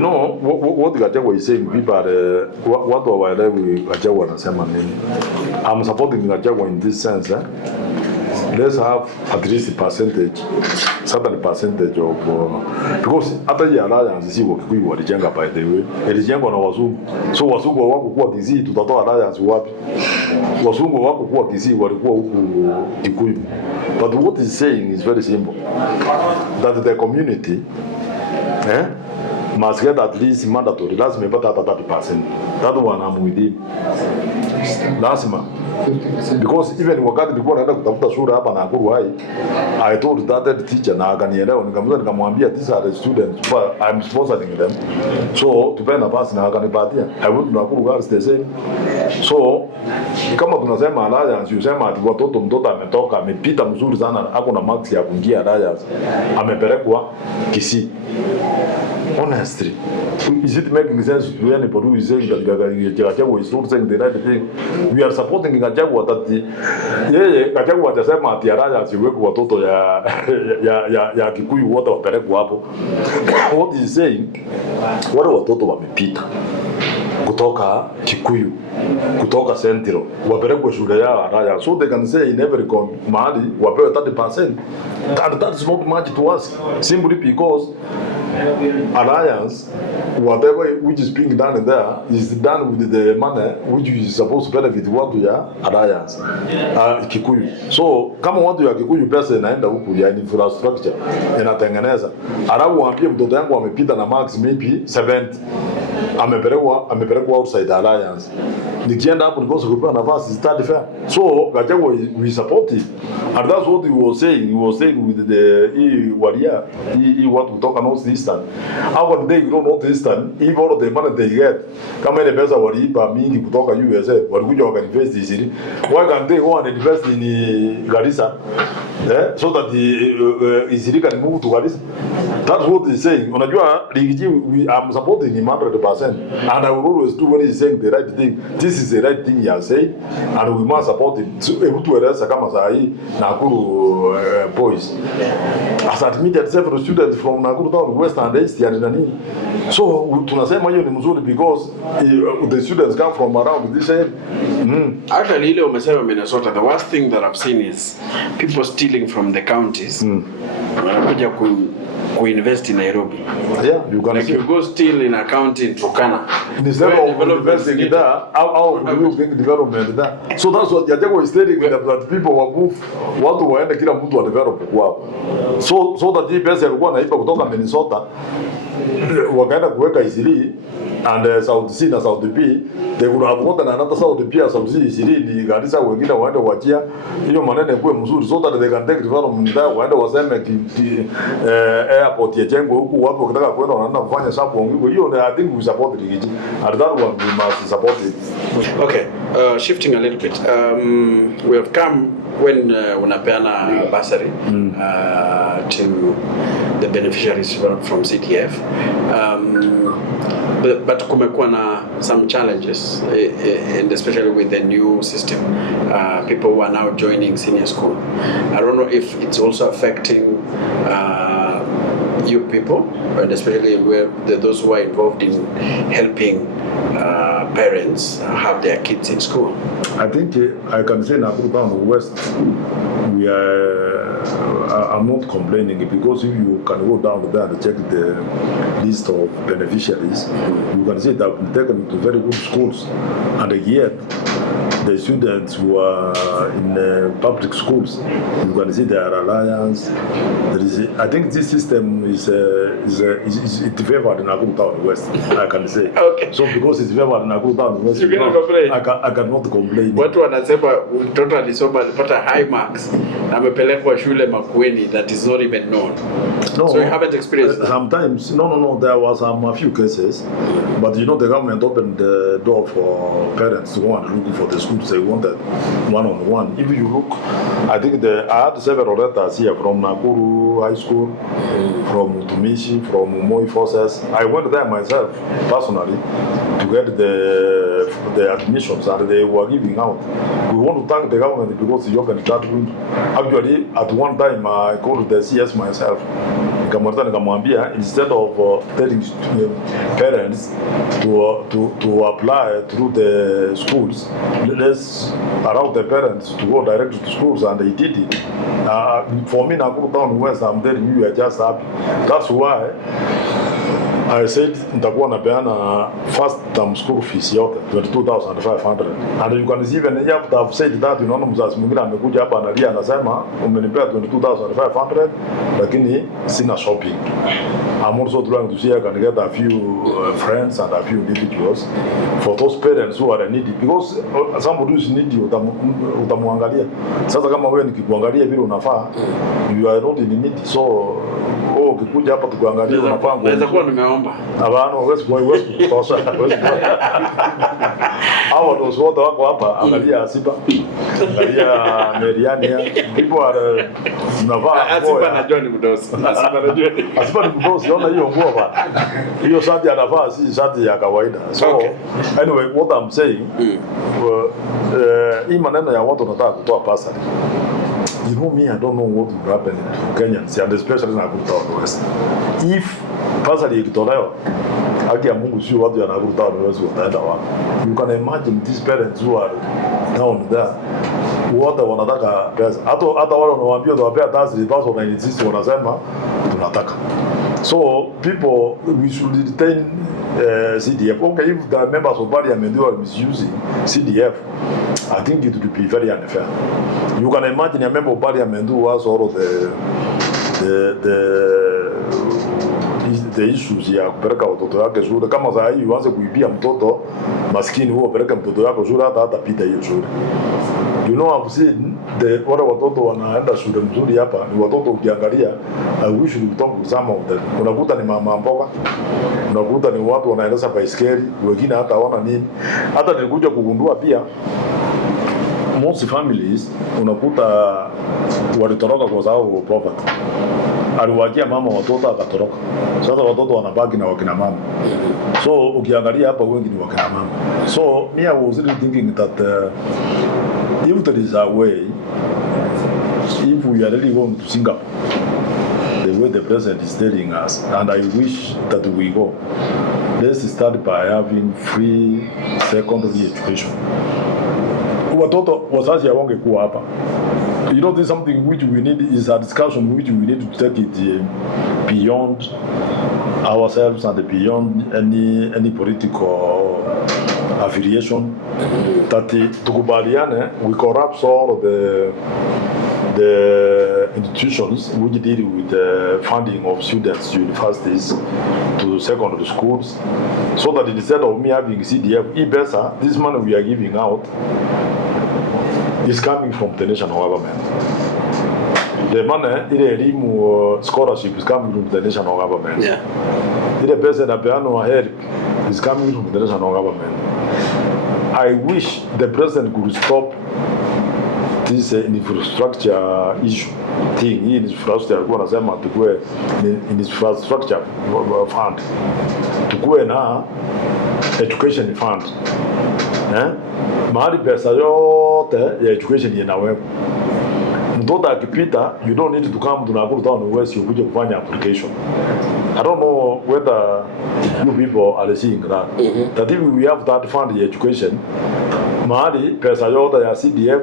You know what Gachagua is saying, people are what our level Gachagua anasema nini. I'm supporting Gachagua in this sense. Let's have at least a percentage, certain percentage of because hata hii alliance si Wakikuyu walijenga by the way, ilijengwa na wazungu. So wazungu wako kwa Kisii, tutatoa alliance wapi? Wazungu wako kwa Kisii walikuwa huku Kikuyu. But what he's saying is very simple, that the community must get at least mandatory. Lazima ipata hata 30%. That one I'm with him. Lazima. Because even wakati nilikuwa naenda kutafuta shule hapa na Nakuru High, I told that teacher na akanielewa, nikamwambia these are the students but I'm sponsoring them, so tupe nafasi na akanipatia. I went to Nakuru Girls the same. So kama tunasema alliance, usema ati mtoto ametoka amepita mzuri sana, ako na max ya kuingia alliance, amepelekwa Kisii. Honestly, is it making sense to anybody who is saying that Gachagua is not saying the right thing? We are supporting Gachagua that Gachagua atasema ati alliance iwekwe watoto ya Kikuyu wote wapelekwe hapo. What is saying, wale watoto wamepita kutoka Kikuyu, kutoka Central, wapelekwe shule ya Araya, so they can say in every mahali wapewe 30%. And that is not much to us, simply because alliance, whatever which is being done there is done with the money which is supposed to benefit watu ya alliance Kikuyu. So kama watu ya Kikuyu pesa inaenda huku ya infrastructure inatengeneza, alafu waambie mtoto yangu amepita na max maybe 70, amepelekwa outside alliance, nikienda hapo nikosa kupewa nafasi study fair. So Gachagua we support it, and that's what he was saying. He was saying with the waria watu kutoka North Eastern, how one day you don't North Eastern, if all of the money they get, kama ile pesa waliipa mingi kutoka USA walikuja wakainvest isiri, why can't they go and invest in Garissa, so that isiri can move to Garissa? That's what he's saying. Unajua Rigiji, I'm supporting him 100%, and I will always do when he's saying the right thing. This is the right thing he has said, and we must support him. So mtu eleza kama saa hii Nakuru boys has admitted several students from Nakuru town, West and East and nani. So tunasema hiyo ni mzuri because the students come from around this area. Actually ile umesema Minnesota, the worst thing that I've seen is people stealing from the counties. Wanakuja invest in Nairobi. Yeah, you can like you go steal in a county in Turkana. Instead of investing there, how you bring development there? So that's what Gachagua is telling that people will move, watu waende kila mtu wa develop kwao. So that hii pesa ilikuwa naipa kutoka Minnesota wakaenda kuweka Isili and South C na South B, they would have gotten another South B as South C Isili ni Garissa, wengine waende wachia hiyo maneno kuwe mzuri, so that they can take development there, waende waseme airport ya jengo huku, watu wakitaka kwenda wanaenda kufanya shopping hiyo. I think we support it, and that one we must support it. Okay, shifting a little bit, we have come when unapeana bursary to the beneficiaries from CTF, but kumekuwa na some challenges, and especially with the new system, people who are now joining senior school. I don't know if it's also affecting you people, and especially those who are involved in helping parents have their kids in school. I think I can say Nakuru Town West, we are, I'm not complaining, because if you can go down there and check the list of beneficiaries, you can see that we've taken to very good schools, and yet the students who are in public schools, you can see their alliance. There is, I think this system is it favored in Nakuru Town West, I can say. Okay. So because it's favored in Nakuru Town West, you cannot complain. I cannot complain. Watu wanasema mtoto alisoma alipata high marks na amepelekwa shule Makueni that is not even known. No, so you haven't experienced that? Sometimes, no, there was a few cases, but you know the government opened the door for parents to go and look for the schools they wanted one-on-one. If you look, I think I had several letters here from Nakuru through high school, from Tumishi, from Moi Forces. I went there myself, personally, to get the admissions that they were giving out. We want to thank the government because the yoga started. Actually, at one time, I called the CS myself. Instead of telling parents to apply through the schools, let's allow the parents to go directly to schools, and they did it. For me, Nakuru Town West, I'm telling you, are just happy. That's why I said nitakuwa napeana first term school fees yote 22,500, and you can see even after I've said that, unaona mzazi mwingine amekuja hapa analia anasema umenipea 22,500 lakini sina shopping. I'm also trying to see I can get a few friends and a few individuals for those parents who are needy, because somebody who is needy utamwangalia. Sasa kama wewe nikikuangalia vile unafaa, you are not in need, so ukikuja hapa tukuangalia unafaa. Naweza kuwa nimeomba. Hapana, huwezi kutosha. Hao ndio wote wako hapa, angalia Asiba, angalia Meriania, people are tunavaa. Asiba na John Mdosi. Asiba ni mdosi, ona hiyo nguo bana. Hiyo shati anavaa si shati ya kawaida. So anyway, what I'm saying, hii maneno ya watu wanataka kutoa pasali. You know me, I don't know what will happen to Kenyans, and especially in Nakuru Town West. If pasali ikitolewa, haki ya Mungu sio watu ya Nakuru Town West wataenda wapi? You can imagine these parents who are down there, wote wanataka pesa. Hata wale wanawaambia tuwapea tax basi wanainsist, wanasema tunataka. So people, we should retain CDF. Okay, if the members of parliament who are misusing CDF, I think it would be very unfair. You can imagine a member of parliament who has all of the issues ya kupeleka watoto wake shule. Kama saa hii uanze kuibia mtoto maskini huo peleka mtoto wako shule, hata pita hiyo shule. You know, I've seen wale watoto wanaenda shule mzuri hapa ni watoto ukiangalia, I wish you talk to some of them. Unakuta ni mama mboga, unakuta ni watu wanaendesha baiskeli, wengine hata hawana nini. Hata nilikuja kugundua pia most families unakuta walitoroka kwa sababu poverty. Aliwaachia mama watoto akatoroka. Sasa watoto wanabaki na wakina mama. So ukiangalia hapa wengi ni wakina mama. So me, I was really thinking that if there is a way, if we are really going to Singapore, the way the president is telling us, and I wish that we go, let's start by having free secondary education. Watoto wazazi hawangekuwa hapa. You know, this is something which we need, is a discussion which we need to take it beyond ourselves and beyond any political affiliation. That tukubaliane, we corrupt all of the institutions which deal with the funding of students, universities, to secondary schools, so that instead of me having CDF, EBESA, this money we are giving out is coming from the national government. The money, ile elimu scholarship is coming from the national government. Yeah. Ile pesa na peano help is coming from the national government. I wish the president could stop this infrastructure issue thing. Hii infrastructure alikuwa anasema tukue infrastructure fund, tukue na education fund. Mahali pesa yote ya education inawekwa. Mtoto akipita, you don't need to come to Nakuru Town West ukuje kufanya application. I don't know whether you people are seeing that. That if we have that fund ya education, mahali pesa yote ya CDF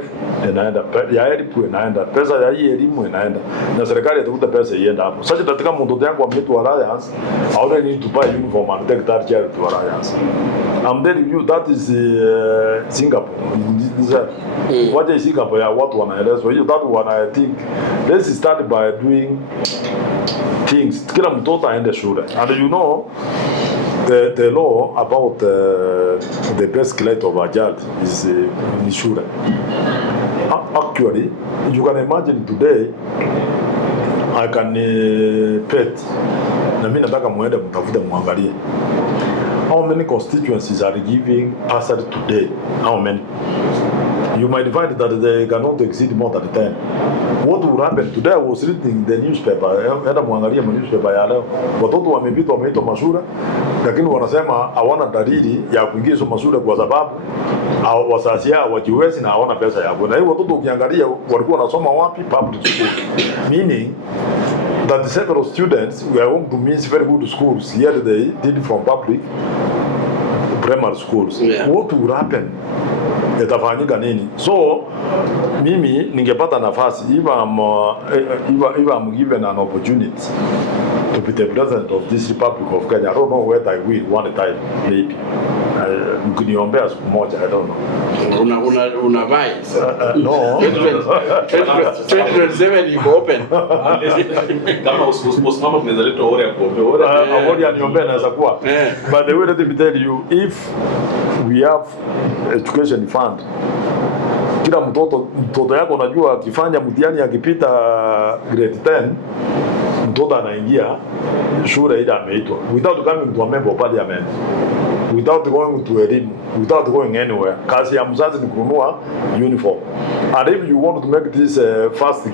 inaenda, ya elimu inaenda, pesa ya hii elimu inaenda, na serikali itakuta pesa ienda hapo. Sasa katika mtoto yangu ameitwa Alliance, I already need to buy uniform and take that child to Alliance. I'm telling you, that is Singapore. What is Singapore? Ya watu wanaelezwa hiyo, that one I think let's start by doing things. Kila mtoto aende shule, and you know the law about the best grade of a child is shule. Actually, you can imagine today I can pet, na mimi nataka muende mtafute muangalie how many constituencies are giving bursary today. How many? you might find that they cannot exceed more than 10. What will happen? Today I was reading the newspaper, hata muangalia newspaper ya leo. Watoto wamepita wameitwa mashule, lakini wanasema hawana dalili ya kuingia hizo mashule kwa sababu wazazi yao wajiwezi na hawana pesa ya kwenda. Na hiyo watoto ukiangalia walikuwa wanasoma wapi? Public school. Meaning that several students were home to miss very good schools, yet they did from public primary schools. Yeah. What will happen? Itafanyika nini? So mimi ningepata nafasi, if I'm given an opportunity to be the president of this Republic of Kenya, I don't know whether I will one time, maybe. Mkiniombea siku moja, I don't know. Una vai? No. 2027 iko open. Kama usiposimama tunaweza leta ore ya kuombea. Ore ya niombea naweza kuwa. But the way let me tell you, if we have education fund, kila mtoto yako unajua akifanya mtihani akipita grade 10 mtoto anaingia shule ile ameitwa without coming to a member of parliament, without going to elimu, without going anywhere. Kazi ya mzazi ni kununua uniform. And if you want to make this first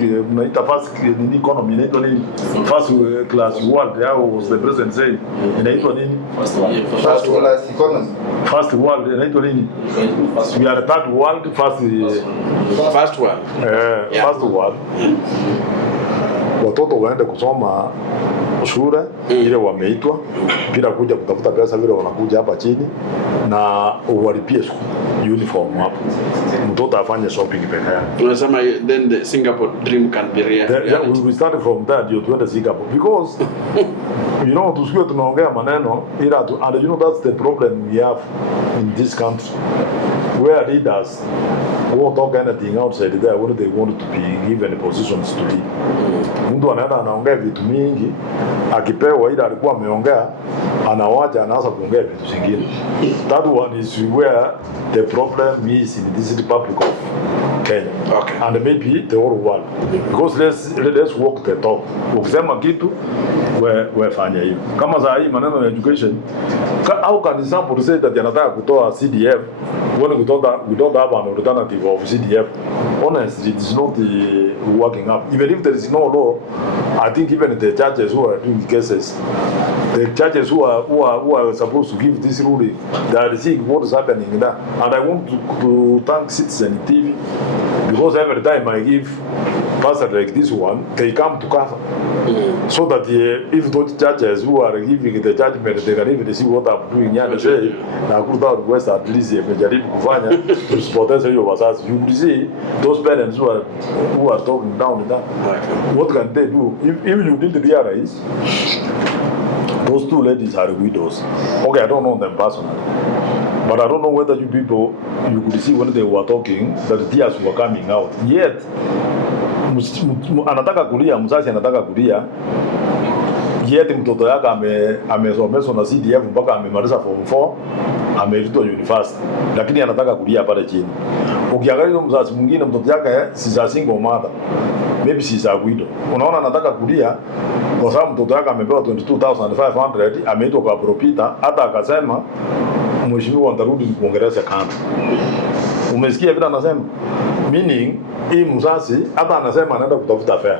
economy, inaitwa nini? First class world, how was the president saying? Inaitwa nini? First class economy. First world, inaitwa nini? We are third world, first world. First world. Watoto waende kusoma shule ile wameitwa bila kuja kutafuta pesa, vile wanakuja hapa chini na uwalipie uniform hapo, mtoto afanye shopping peke yake. Unasema then the Singapore dream can be reality. Yeah, we start from that, you tuende Singapore because you know tusikie tunaongea maneno ila and you know that's the problem we have in this country where leaders won't talk anything outside there what they want to be given positions to lead. Mtu anaenda anaongea vitu mingi, akipewa ile alikuwa ameongea anawacha anaanza kuongea vitu zingine. That one is where the problem is in this Republic of Kenya. Okay. And maybe the whole world. Because let's walk the talk. Ukisema kitu we fanya hiyo. Kama saa hii maneno ya education, how can somebody say that anataka kutoa CDF when we don't have an alternative of CDF? Honestly, it is not working up. Even if there is no law, I think even the judges who are doing cases, the judges who are supposed to give this ruling, they are seeing what is happening there. And I want to thank Citizen TV because every time I give pastor like this one, they come to cover. So that if those judges who are giving the judgment, they can even see what I'm doing here, they say, na kuta request at least imejaribu kufanya tusipoteze hiyo wazazi. You will see those parents who are talking down that. What can they do? If you didn't realize, those two ladies are widows. Okay, I don't know them personally, but I don't know whether you people, you could see when they were talking that tears were coming out. Yet anataka kulia, mzazi anataka kulia, yet mtoto yake amesomeshwa na CDF mpaka amemaliza form 4, ameitwa university, lakini anataka kulia pale chini. Ukiangalia mzazi mwingine mtoto yake si a single mother, maybe si a widow, unaona anataka kulia kwa sababu mtoto yake amepewa 22,500, ameitwa kwa propita, hata akasema mheshimiwa ntarudi kuongeleza kando. Umesikia vile anasema? Meaning hii mzazi hata anasema anaenda kutafuta fare.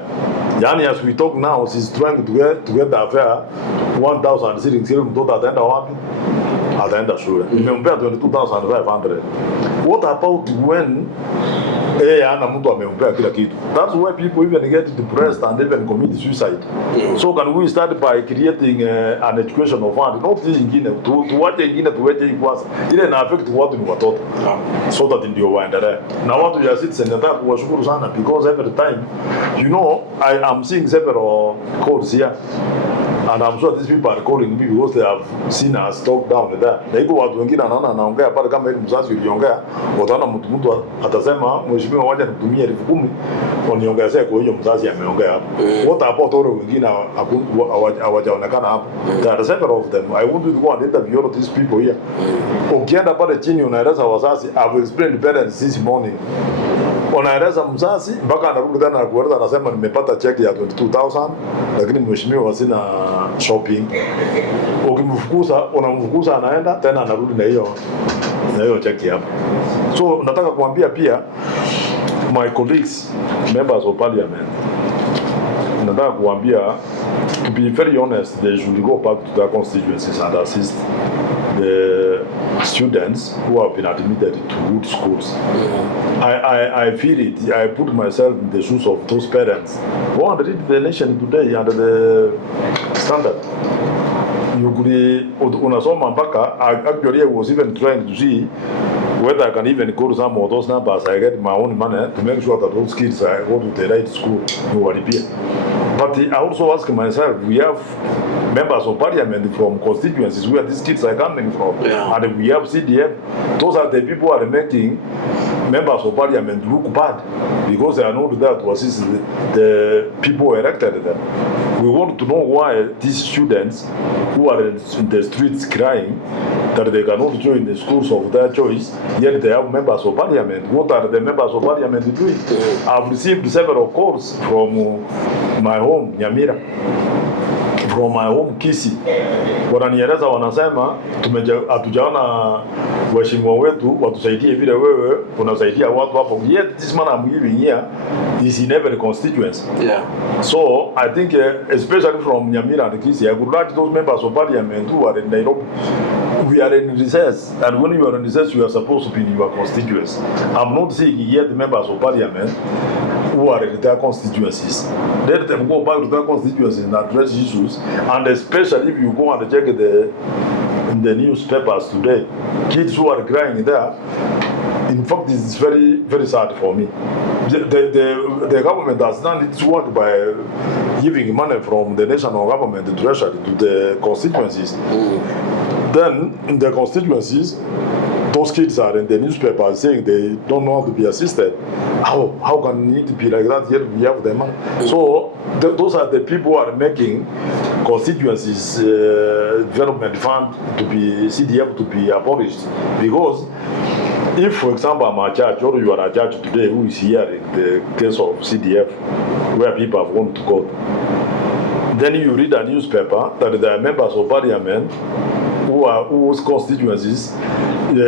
Yani as we talk now, she's trying to get the fare 1,000 shillings. Mtoto ataenda wapi? Ataenda shule. Nimempea 22,500. What about when ana mtu amempea kila kitu? That's why people even get depressed and even commit suicide. So can we start by creating an educational fund? Not this ingine, tuwache ingine tuweche hii kwanza. Ile na affect watu ni watoto. So that ndio waendelee. Na watu ya Citizen nataka kuwashukuru sana because every time, you know, I am seeing several calls here. And I'm sure these people are calling me because they have seen us talk down there. Na iko watu wengine anaongea pale kama ile mzazi uliongea, wataona mtu atasema mheshimiwa waje nitumie 10,000 waniongezee kwa hiyo mzazi ameongea hapo. What about wale wengine hawajaonekana hapo? There are several of them. I want you to go and interview all of these people here. Ukienda pale chini unaeleza wazazi, I will explain to parents this morning wanaeleza mzazi mpaka anarudi tena na kueleza, anasema nimepata cheki ya 22,000 lakini mheshimiwa sina shopping. Ukimfukuza unamfukuza, anaenda tena anarudi na hiyo cheki hapo. So nataka kuambia pia my colleagues, members of parliament, nataka kuambia, to be very honest, they should go back to their constituencies and assist the students who have been admitted to good schools. I feel it. I put myself in the shoes of those parents. Go and read the Nation today under the Standard. You could unasoma mpaka, actually I was even trying to see whether I can even go to some of those numbers. I get my own money to make sure that those kids go to the right school in Waribia. But I also ask myself, we have members of parliament from constituencies where these kids are coming from, and we have CDF. Those are the people who are making members of parliament look bad because they are not there to assist the people who elected them. We want to know why these students who are in the streets crying that they cannot join the schools of their choice, yet they have members of parliament. What are the members of parliament doing? I've received several calls from my home Nyamira, from my home Kisii. Wananieleza, wanasema hatujaona waheshimiwa wetu watusaidie vile wewe unasaidia watu hapo. Yet this man I'm giving here is in every constituency. So I think especially from Nyamira and Kisii, I would like those members of parliament who are in Nairobi. We are in recess, and when you are in recess, you are supposed to be in your constituency. I'm not seeing yet the members of parliament who are in their constituencies. Let them go back to their constituencies and address issues, and especially if you go and check in the newspapers today, kids who are crying there. In fact, this is very, very sad for me. The government has done its work by giving money from the national government, the treasury, to the constituencies. Then, in the constituencies, those kids are in the newspapers saying they don't know how to be assisted. How can it be like that? Yet we have the money. So those are the people who are making constituencies development fund to be CDF to be abolished. Because if, for example, I'm a judge, or you are a judge today who is here in the case of CDF, where people have gone to court, then you read a newspaper that there are members of parliament whose constituencies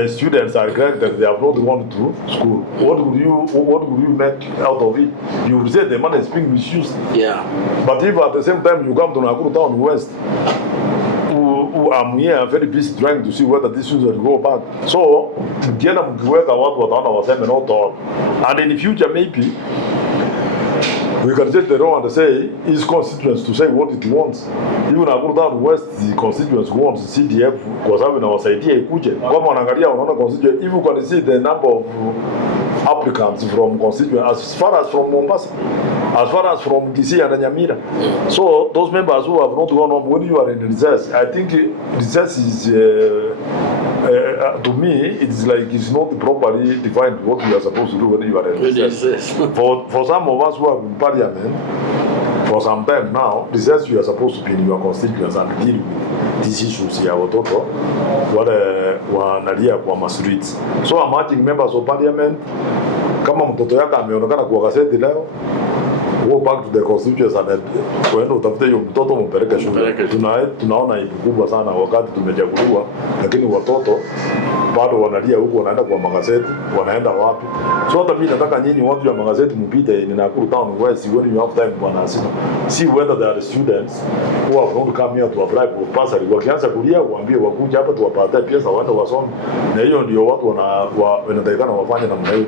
students are crying that they have not gone to school. What would you make out of it? You would say the money is being misused. But if at the same time you come to Nakuru Town West, who I'm here very busy trying to see whether this students will go back. So mkienda mkiweka watu wataona waseme no talk. And in the future maybe we can take the law and say his constituents to say what it wants. Even Nakuru Town West, the constituents wants CDF kwa sababu inawasaidia ikuje. Kama wanaangalia wanaona constituent, if you can see the number of applicants from constituents as far as from Mombasa, as far as from Kisii and Nyamira. So those members who have not gone home, when you are in recess, I think recess is to me it's like it's not properly defined what you are supposed to do when you are in recess. For some of us who have in parliament for some time now, recess you are supposed to be in your constituents and deal with these issues ya watoto wale wanalia kwa streets. So I'm asking members of parliament, kama mtoto yako ameonekana kwa gazeti leo, go back to the constituents and kwenda utafute hiyo mtoto mpeleke shule. Tunaona aibu kubwa sana wakati tumechaguliwa, lakini watoto bado wanalia huko, wanaenda kwa magazeti, wanaenda wapi? So hata mimi nataka nyinyi watu wa magazeti mpite in Nakuru Town West when you have time bwana asino. See whether there are students who have not come here to apply for bursary. Wakianza kulia waambie wakuja hapa tuwapatie pesa waende wasome. Na hiyo ndio watu wanatakikana wafanye namna hiyo.